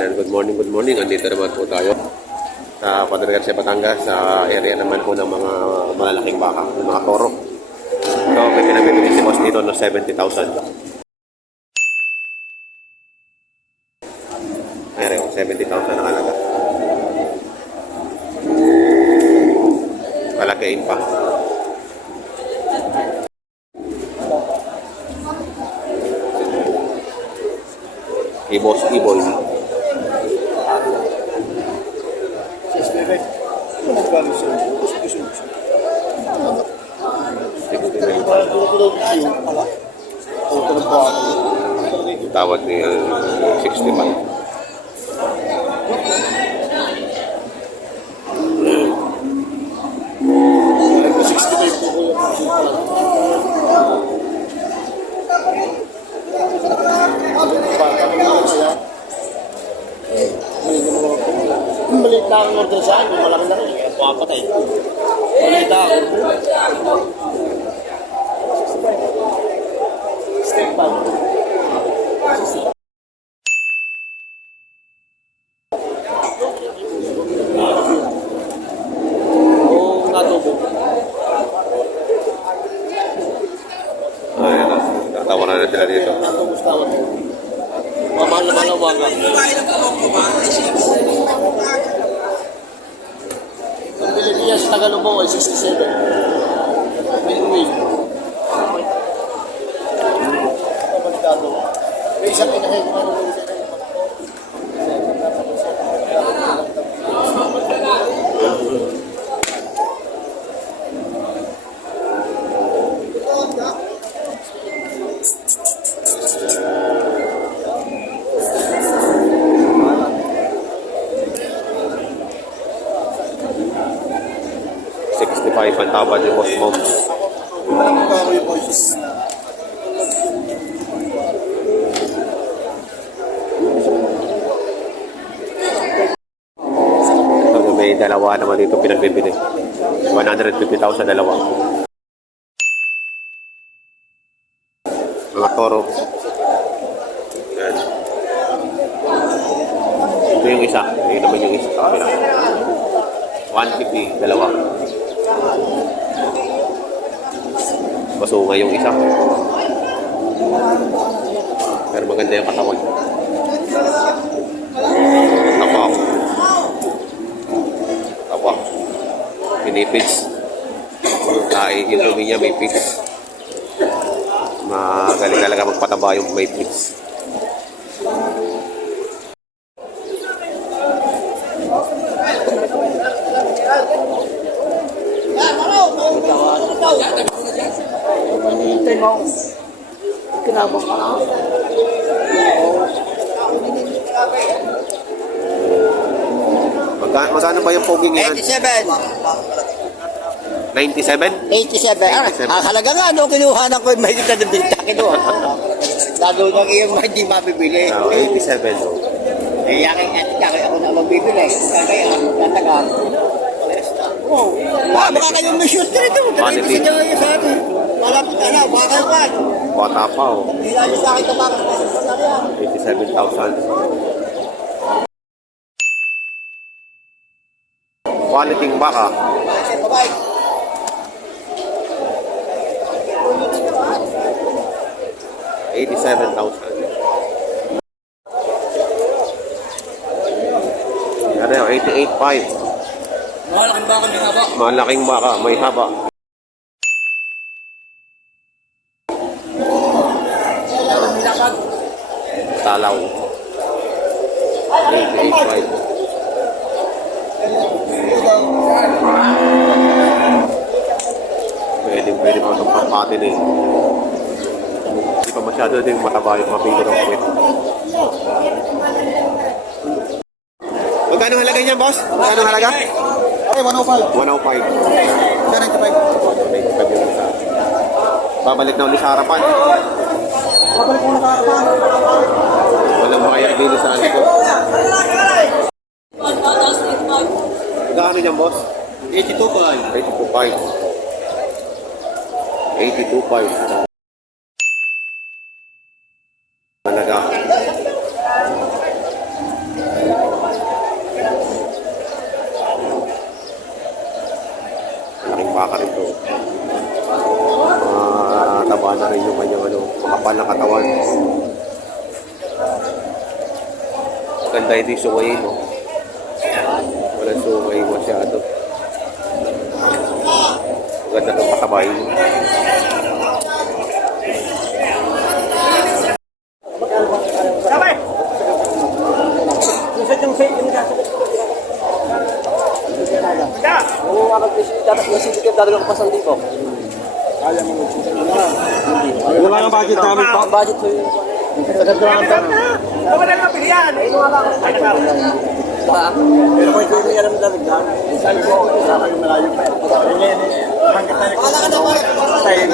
Ayan, good morning. Andito naman po tayo sa Padre Garcia, Batangas, sa area naman po ng mga malalaking baka, ng mga toro. So, may pinabibili si boss dito no 70,000. Ayan, 70,000 na halaga. Kalagain pa. Boss E-Boy. Tawad ni 65. Maliit na ang order sa akin, malaki na rin. Kaya papatay. Maliit na ako. Step back. Oo, natubo. Ayan, tatawa na sila dito. Natubos tawad. Mamahal naman ang waga. Ang bilhin niya sa Tagalubong ay 67. Win-win. May isang inahin kung ano bilhin niya. 65 ang tawad ni Boss Moms. So, may dalawa naman dito pinagbibili. 150,000 dalawa. Mga toro. Yan. Ito yung isa. Ito naman yung isa sa kabila. 150, dalawa. Masunga yung isa. Pero maganda yung katawan. Tapak. Tapak. Pinipits. Yung dumi niya may pits. Magaling talaga magpataba yung may pits. Hintay mo. Kinabang ka na. Magkano ba yung poging yan? 87. 97? 87. Ang halaga nga, no, kinuha ko yung mahigit na nabinta kinuha. Lalo nang iyong hindi mabibili. 87. Eh, yaking ako na magbibili. Kaya, tataga. Oh, baka kayo may shoot ka rito. Quality. Malapit ka na, baka kayo pa. Bata pa oh. Hilali sa akin ito baka. 87,000. Quality baka. Bye-bye. 87,000. Yan na 88,500. Malaking baka may haba. Malaking baka, may haba. Talaw. 88,500. Pwede pa itong pampatin eh. Hindi pa masyado din mataba yung mabili ng kwet. Magkano halaga niya, boss? Magkano halaga? Okay, 105. 105. 95. 95 yung isa. Babalik na ulit sa harapan. Babalik mo na sa harapan. Walang buyer dito sa likod. Magkano niyan, boss? 82.5. 82.5. 82.5. Talaga. Ganda hindi sungay, no? Walang sungay masyado. Ganda itong katabay. Sabay! Isa yung safety nila. Oo, nasisikip dadalawang pasang dito. Wala nga budget namin pa. Budget ko yun. Wala nga pilihan. Pero kung hindi alam na nagdaan, sabi ko, sa akin malayo pa. Hanggang tayo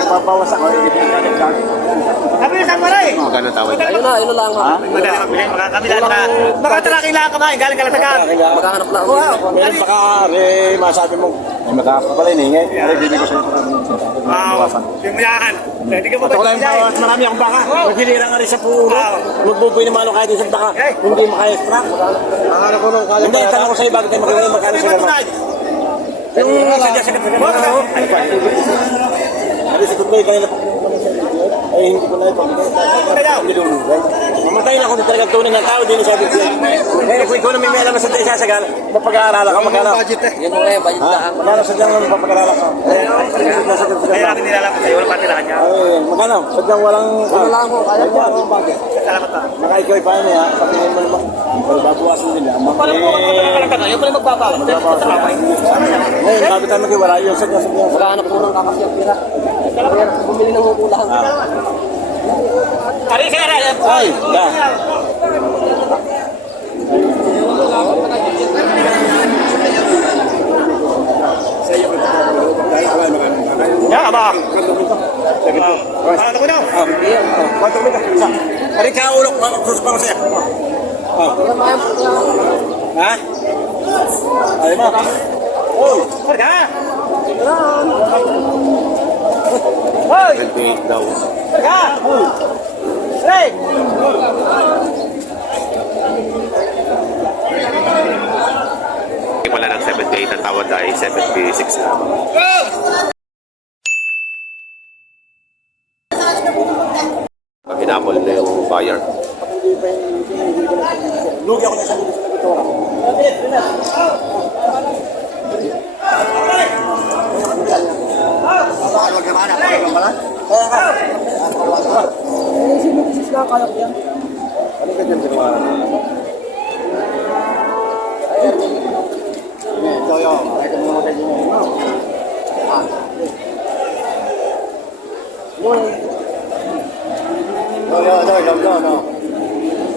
papawas ako, hindi ka nagdaan. Sabi niya sa maray! Magkano tawad? Ayun na lang ha. Madali mabilin, makakabila na. Makatalaki lang ka ba? Galing ka lang taga. Maghahanap lang. Meron baka, masabi mo, ay magkakapalay na ingay. Ay, bibig ko sa'yo. Wow, simuyakan. Hindi ka mo ba? Marami akong baka. Magkilira nga rin sa pulo. Magbubuhay na malo kahit isang baka. Hindi maka-extra. Hindi, tanong ko sa'yo, bakit tayo magkakaroon magkano sila ba? Yung sadya sa kapatid. Ano sa tutloy, kanina pa ay hindi ko na ito. Mamatay na ako na talagang tunay ng tao din sa bigyan. Eh, kung ikaw na may alam sa tayo sasagal, mapag-aaralan ka, magkano? Yan mo ngayon, budget lang. Magkano sadyang mapag-aaralan ka? Kaya namin nilalapit sa'yo, walang patilahan niya. Magkano? Sadyang walang... Wala lang po, kaya po. Salamat na. Maka ikaw ay paano niya, sabihin mo naman, babawasan nila. Paano po magkakalagkan? Yung pala magbabawas. Ngayon, bago tayo mag-iwala, yung sadyang. Maghahanap po ng kakasiyang pira. Kaya bumili ng upulang. Ari ka na! Ay! Da! Ya, ba? Ano ko na? Quanto mo ka? Ari ka ulo, cruise pa saya. Ha? Ay mo. Oy, ka. Hoy! 28 daw. Ka! Hey! Wala ng 78 ang tawad ay 76 na. Pag hinapol na yung buyer. Lugi ako na sa bitora.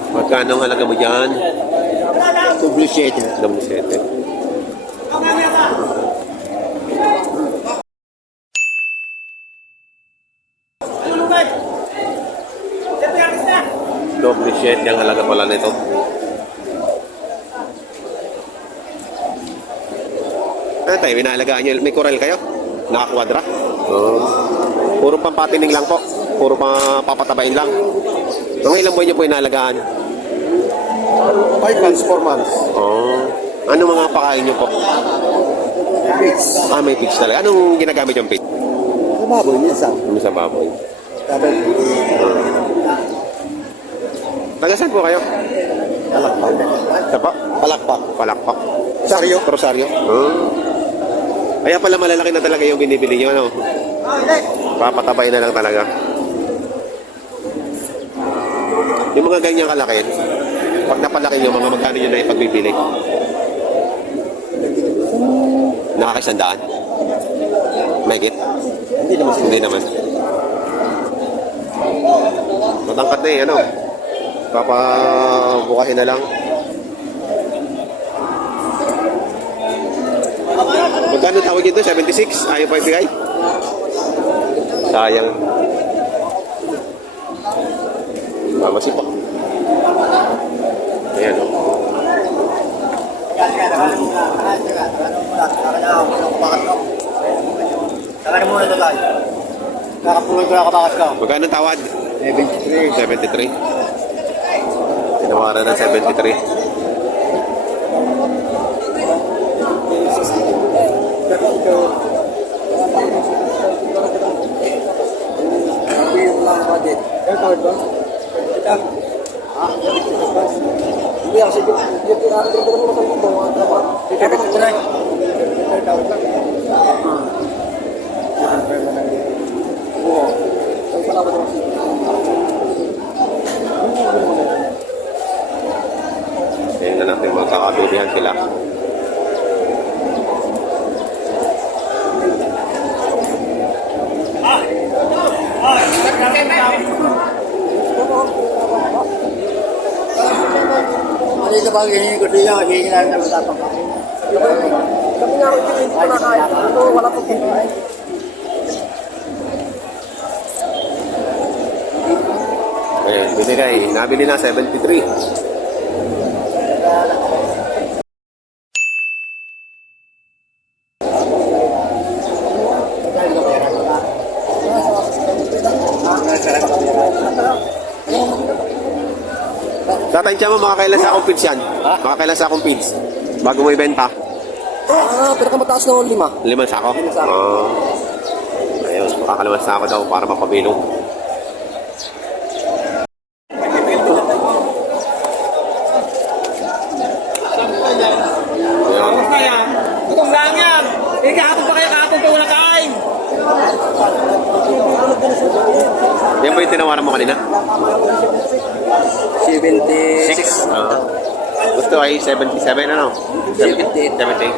Magkano ang halaga mo dyan? Appreciate. 77. Double shade yung halaga pala nito. Ano tayo, binalagaan nyo? May coral kayo? Nakakwadra? Puro pampatining lang po. Puro papatabain lang. Mga ilang buwan nyo po inalagaan? 5 months, 4 months. Ano mga pakain nyo po? May pigs talaga. Anong ginagamit yung pigs? Baboy, minsan. Ano sa baboy? Baboy. Tagasan po kayo? Palakpak. Sa pa? Palakpak. Palakpak. Saryo. Rosario? Kaya pala malalaki na talaga yung binibili nyo, ano? Papatabay na lang talaga. Yung mga ganyang kalaki, pag napalaki nyo, mga magkano nyo na ipagbibili? Nakakisandaan? Mahigit? Hindi naman. Matangkat na eh, ano? Papabukahin na lang. Magkano tawag ito? 76? Ayaw pa ibigay? Sayang. Mamasipak. Ayan o. Saka muna ito tayo. Kakapuloy ko na kabakas ka. Magkano tawad? 73. 73. Tinawaran ng 73. Hindi ako sige. Tingnan natin magkakabilihan sila. Ano yung sabang hihingi ko siya, hihingi namin ng matapang kain. Kami nga rin hindi ko nakain. Ito, wala ko kinain. Ayun, binigay. Nabili na 73. Tatay siya mo, makakailan sa akong feeds yan? Makakailan sa akong feeds? Bago mo ibenta? Pinakamataas na 5. 5 sako? Ayun, makakalaman sa ako daw para mapabilong. Ayun. Itong lang yan. Eh, kahapon pa kayo, kahapon pa wala kain. Yan ba yung tinawaran mo kanina? 76. Gusto ay 77 ano? 78. 78.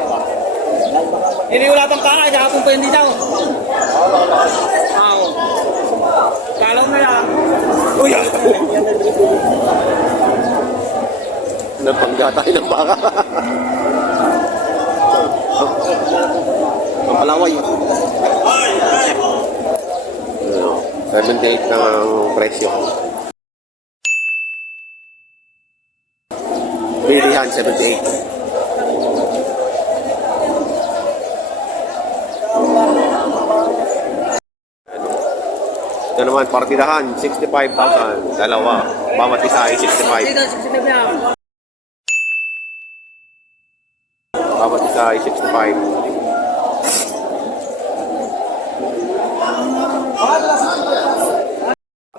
Hindi wala pang kain, kahapon pa hindi daw. Kalaw na yan. Uy! Napanggata ng baka. Ang palaway. Ano, 78 na ang presyo. Bilihan, 78. Ito naman, partidahan, 65,000. Dalawa. Bawat isa ay 65. Bawat isa ay 65.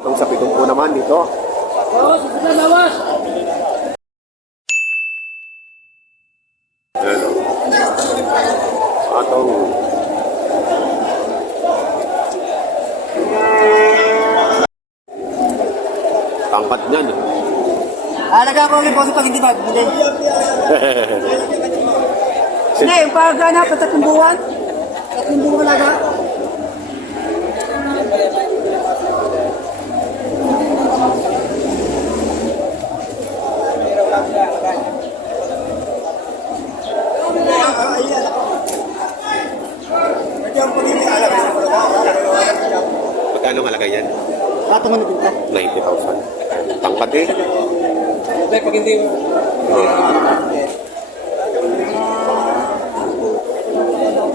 Itong sa pitong po naman dito. Ano? Atong tangkat niyan. Nagkakaroon po sa pag hindi ba? Hindi. Hindi, yung pagganap sa 3 buwan. 3 buwan na. Magkano halaga yan? Pato mo na pinta. 90,000. Tangkat eh. Pag hindi mo.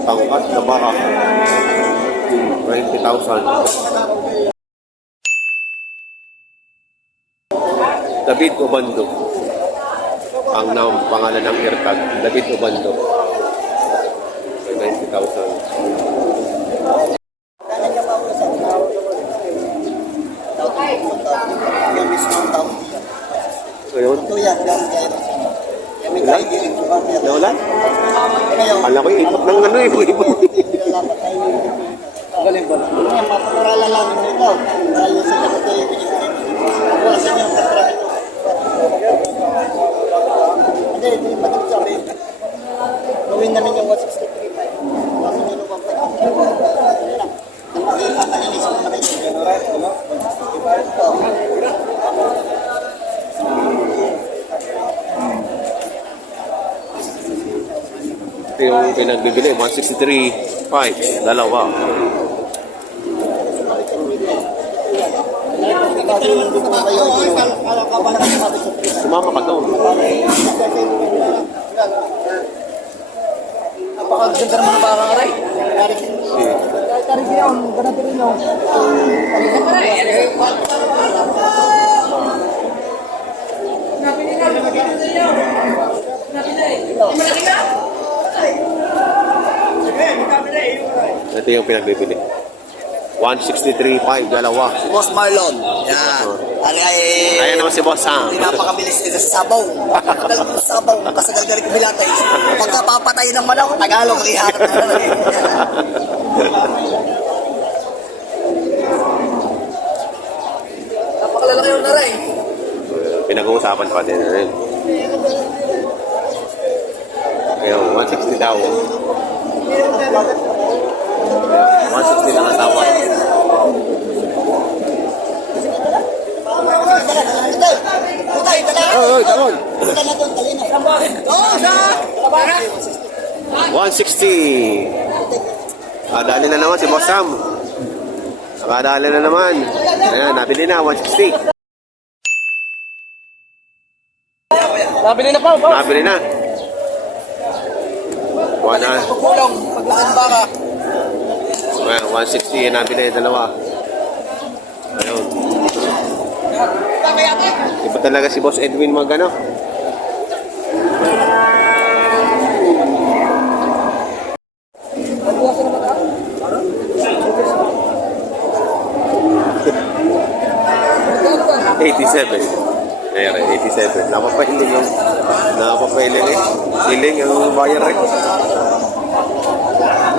Tangkat na baka. 90,000. David Obando. Ang pangalan ng airtag. David Obando. 90,000. Ngayon? Naulan? Alam ko yung ipot ng ano eh. Galing ba? Mapaparalan lang ito. Tayo sa kapatid. Iwasan niyo ang katrahe. Hindi sabi. Gawin namin yung 163. Iwasan niyo yung 153. Nakalinis mo na kayo. Ito yung pinagbibili. 163.5. Dalawa. Sumama ka doon. Napakaganda naman ng baka aray. Tarik yun, ganito rin yun. Ito yung pinagbibili. 163.5. Dalawa. Boss Marlon. Yan. Ayan naman si Boss Sam. Napakabilis nito sa sabaw. Tagal mo sa sabaw, kasagal-galing ko bilatay. Pagka papatayin ng manok, Tagalog, iharap na lang. Napakalalaki yung naray. Pinag-uusapan pa din. Ayun, 160 daw. 160 lang ang tawad. Oy, talon. 160. Kadali na naman si Boss Sam. Kadali na naman. Ayan, nabili na, 160. Nabili na pa, boss. Nabili na. Pagkulong, paglakang baka. 160, nabili yung dalawa. Ayun. Iba talaga si Boss Edwin magano. $87. Ayan, 87. Napapahiling yung hiling ang buyer eh.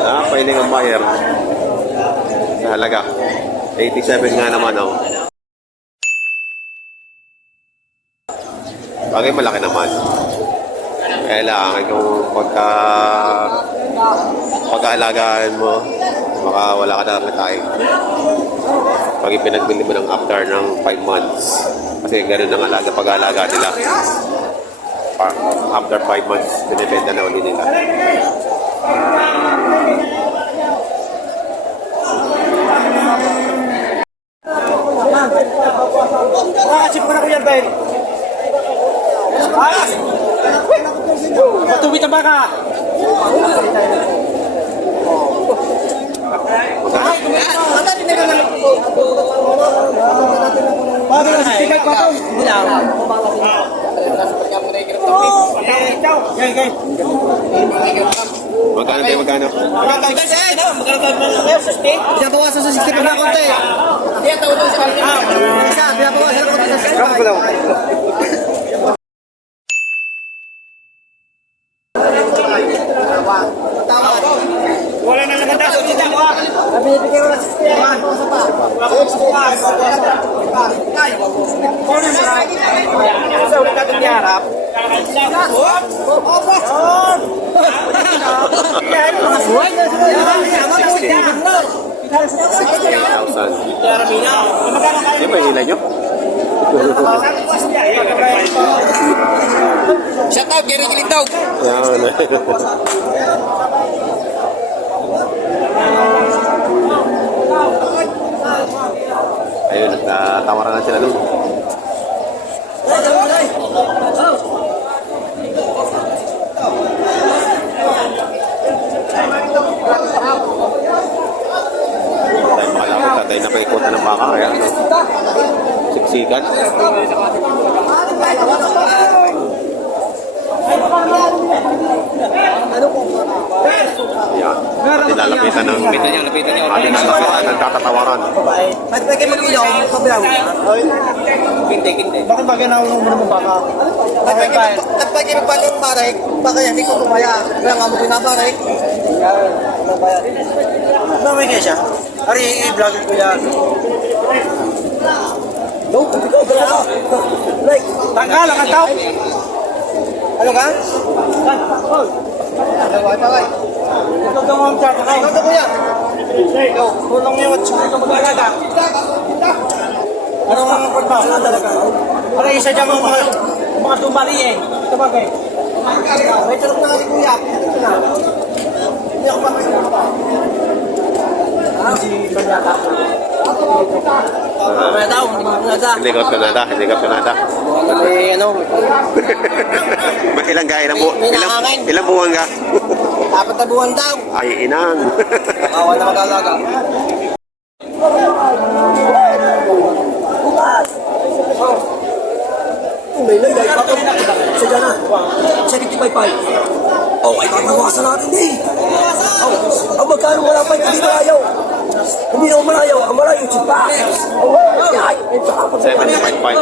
Napapahiling ang buyer. Sa halaga. 87 nga naman oh. Bagay malaki naman. Kailangan yung pagkaalagaan mo, baka wala ka na time. Pag ipinagbili mo ng after ng 5 months. Kasi gano'n ang pag-aalaga nila. After 5 months, binibenta na ulit nila. Nakasip ko na ko yan, Ben. Matuwid ang baka. Magkano? Binabawasan sa 60 na konti. Hindi, tawag sa kanya. Isa, binabawasan ng konti sa 60. Wala na naman daw. Dito ako. Binibigay mo na 60. Sa ulit natin niharap. Di ba hila nyo? Shut up, Gary Kilindog. Yan. Ayun, nagtatawaran na sila doon. Tayo makalapit, tayo na paikutan ng baka. Kaya, no? Siksikan. Yan. Pati lalapitan ng ating nagtatawaran. Ba't ba kayo mag-ilaw? Kabilaw. Bakit ba ganawa mo naman baka? Ba't ba kayo magpalang barek? Baka yan, hindi ko kumaya. Kaya nga mo pinabarek. Ano may kaya siya? Ari, i-vlogger ko yan. No, hindi ko kumaya. Like, Tanggal ang tao. ano ka? Tawag. Ito daw ang chat. Ano ko yan? Ikaw, tulong niyo at sumuli ka mag-alaga. Anong mga pagba? Para isa dyan mga tumbali eh. Ito bagay. May tarap na kami kuya. Ito na. Hindi ako pa. Si Banyata. Ano daw? Hindi ka sunada. May ano? Ilang gaya? May nakakain. Ilang buwan ka? 4 na buwan daw. Ay, inang. Awa na mag-alaga. May lagay pa ito. Sa dyan na. 75.5. Oh, ay babawasan natin din. Oh, magkano wala pa ito dito ayaw. Hindi naman malayo, ang malayo si pa. Ay, 7.5.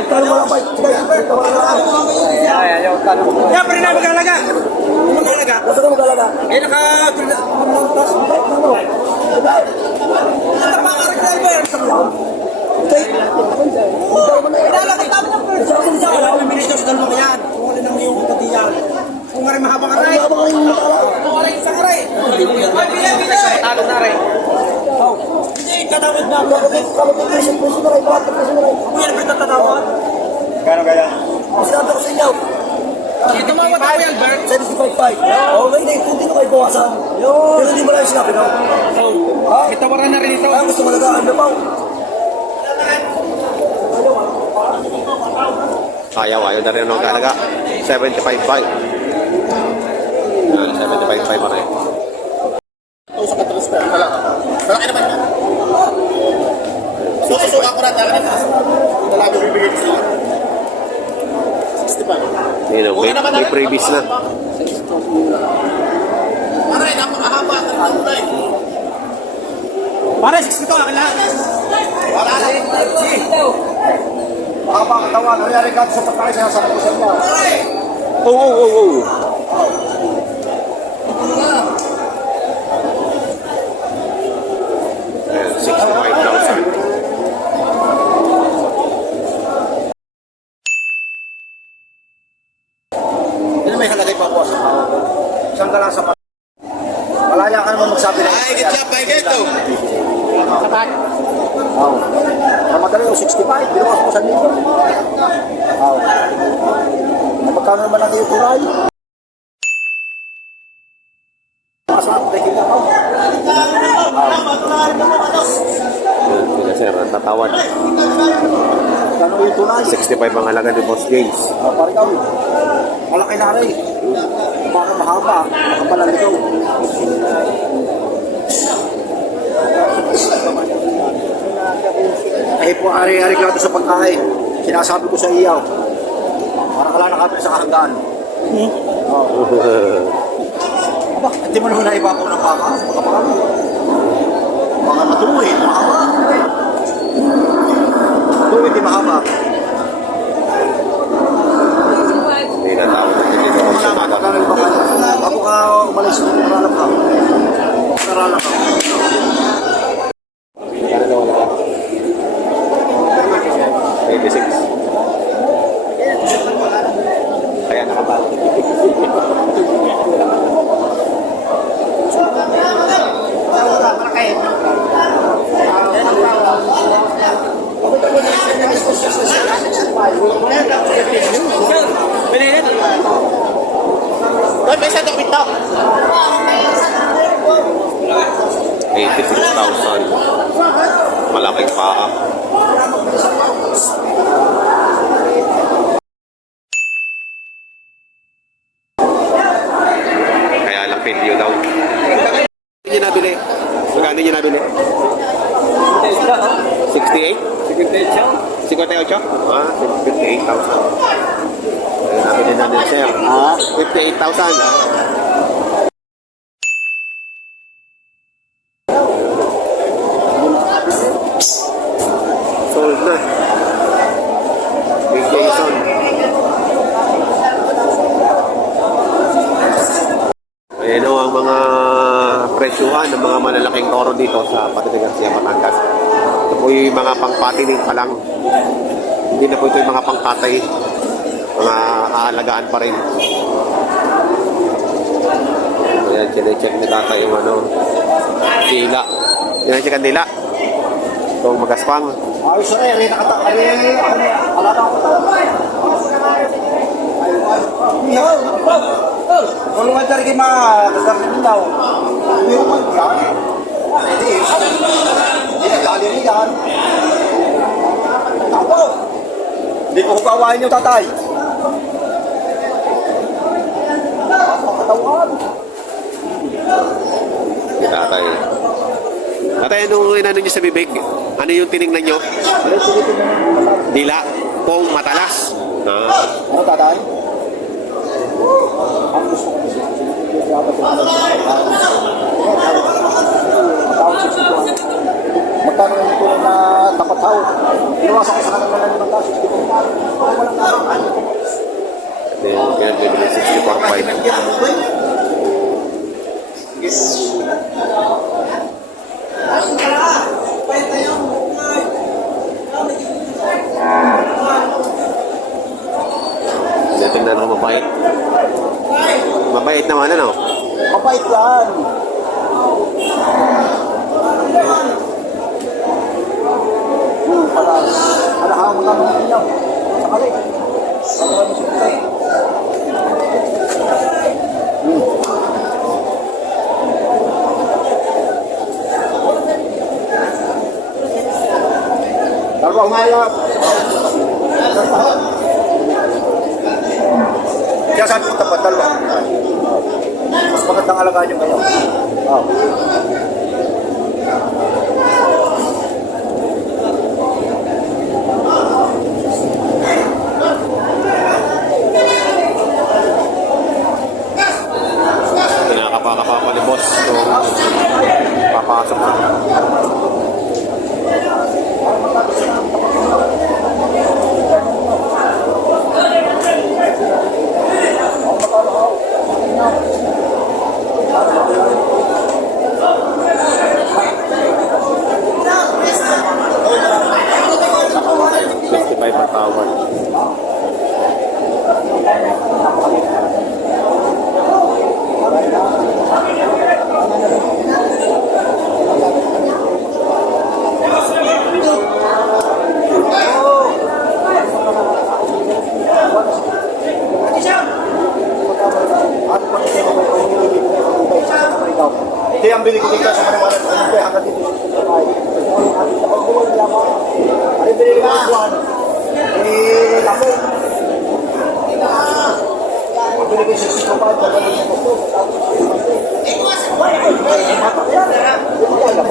Kalo wala pa. Kaya pa rin na mag-alaga. Mag-alaga. Basta ka mag-alaga. Eh, kung nga rin mahabang aray. Kung nga rin isang aray. Ay, pinag-pinag. Na rin. Hindi, katawid na ako. Ako yan, pagtatatawad. Kano kaya? Sinabi ko sa inyo. Tumawad ako yan, Bert. 75.5. Okay, hindi. Kung di ko kayo bawasan. Pero hindi mo lang yung sinabi ko. May tawaran na rin ito. Kaya gusto mo nagaan na pa. Ayaw na rin ang talaga. 75.5. Yan, 75.5 pa rin. Ito sa katransfer. Malaki naman yan. Susuka ko na talaga. Talaga bibigay ko sila. 65. Yun, may previous na. Aray, napakahaba. Pare, 60 to, akin lahat. Wala na. Mahaba ang katawan. Nangyari ka sa pagkain. Sinasabi ko sa inyo. Oo. Ayan, 65,000. Hindi may halagay pa po. Isang galang sa malaya ka naman magsabi na. Ay, get up, ay get to. Oo. Madali yung 65. Binukas ko sa nito. Oo. Magkano naman ang yung tulay? Masarap. Breaking na ako. Sila sir, tatawad. Magkano yung tulay? 65 ang halaga ni Boss James. Parang kami. Malaki na rin. Baka mahaba. Baka pala nito. Kahit po ari-ari ka sa pagkain, sinasabi ko sa iyaw, parang wala nakapit sa kahanggaan. Aba, hindi mo naman naibabaw ng baka, pagkaparami. Baka matuwid, mahaba. Tuwid, di mahaba. Hindi natawad na dito ako sa Malaman, mga. magkano yung baka niya. Bago ka umalis, naralam ka. Naralam ka. Magkano daw halaga? 86. Kaya nakabalo. Doon, may isa itong pinto. 86,000. Malaking paa. Kaya lang video daw. Magkano niyo nabili? Magkano niyo nabili? 68? 58? Ah, 58,000. Ayun, nabili na din sir. 58,000. Sold na. Big Jason. Ayan o ang mga presyuhan ng mga malalaking toro dito sa Patay de Garcia, Batangas. Ito po yung mga pangpatining pa lang. Hindi na po ito yung mga pangkatay. Mga aalagaan pa rin. Ayan, chinecheck ni tata yung ano, dila. Chinecheck ang dila. Itong magaspang. Ayos na rin, nakataka rin. Wala na ako. Kung nga talaga makasarnin daw, may umag yan. Hindi, dali rin yan. Ako, hindi ko hukawain yung tatay. Makatawan. Tatay. Tatay, anong inano nyo sa bibig? Ano yung tinignan nyo? Dila. Pong matalas. Ah. Ano tatay? Ang gusto ko kasi, dapat yung matawag 62. Magkano yung ito na tapat tawag? Iwasan ko sa kanila na 5,000, 62. Walang naman. Then, kaya bibili 64.5. Tingnan ko mabait. Mabait naman ano? Mabait yan. Para mo kami ilaw. Sakali. Sakali mo siya. Darba umayap. Kaya sabi ko tapat dalawa. Mas magandang alagaan niyo kayo. Oh. Kinakapakapa ni boss. So, papasok na. Per tower. Hindi ang bili ko dito sa Maniwaran. Ano ba hanggang dito sa bahay? Ay, bili ko ng buwan. Eh, lako. Bili ko 65. Bili ko ito.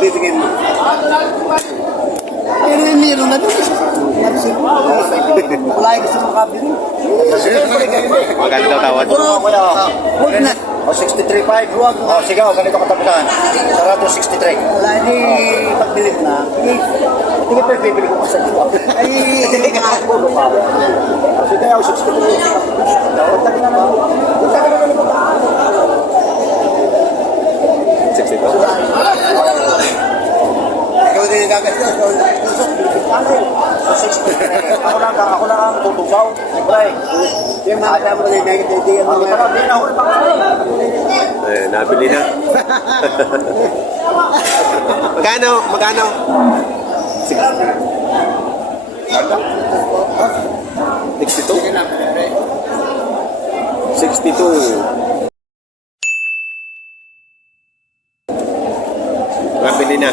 Bibigyan mo. Pero yung meron na doon. Wala yung gusto makabili. Magkano daw tawad? Huwag na. O, 63.5. Huwag. O, sige, o, ganito katapusan. Sarado 63. Wala, hindi pagbilit na. Hindi pa bibili ko kasi dito. Ay, ako. Sige, o, 63. Huwag tayo na lang. Huwag tayo na lang. 62. Ikaw din yung gagas yun. Ako lang ang tutusaw. Siyempre. Yung mga tama na yung nagkitigan mo. Nabili na. Magkano? Magkano? 62? 62. Nabili na.